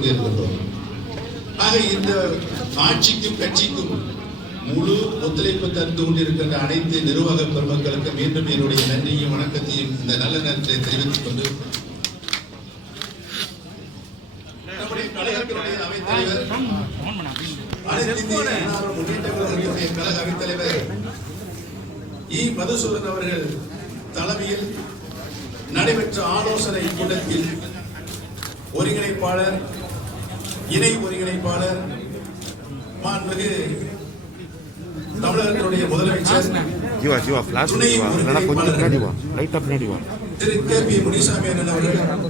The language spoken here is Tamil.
கொண்டிருக்கின்றோம். ஆக இந்த ஆட்சிக்கும் கட்சிக்கும் முழு ஒத்துழைப்பு தந்து கொண்டிருக்கின்ற அனைத்து நிர்வாக பெருமக்களுக்கு மீண்டும் என்னுடைய நன்றியும் வணக்கத்தையும் இந்த நல்ல நேரத்தை தெரிவித்துக் கொண்டு நம்முடைய கழகத்தினுடைய அவைத்தலைவர் அனைத்து இந்திய அண்ணா முன்னேற்ற கழகத்தினுடைய கழக அவைத்தலைவர் இ. மதுசூதன் அவர்கள் தலைமையில் நடைபெற்ற ஆலோசனை கூட்டத்தில் ஒருங்கிணைப்பாளர் இணை ஒருங்கிணைப்பாளர் மாண்புமிகு தமிழகத்தினுடைய முதலமைச்சர் துணை ஒருங்கிணைப்பாளர் திரு கே. பி. முனிசாமி அவர்கள்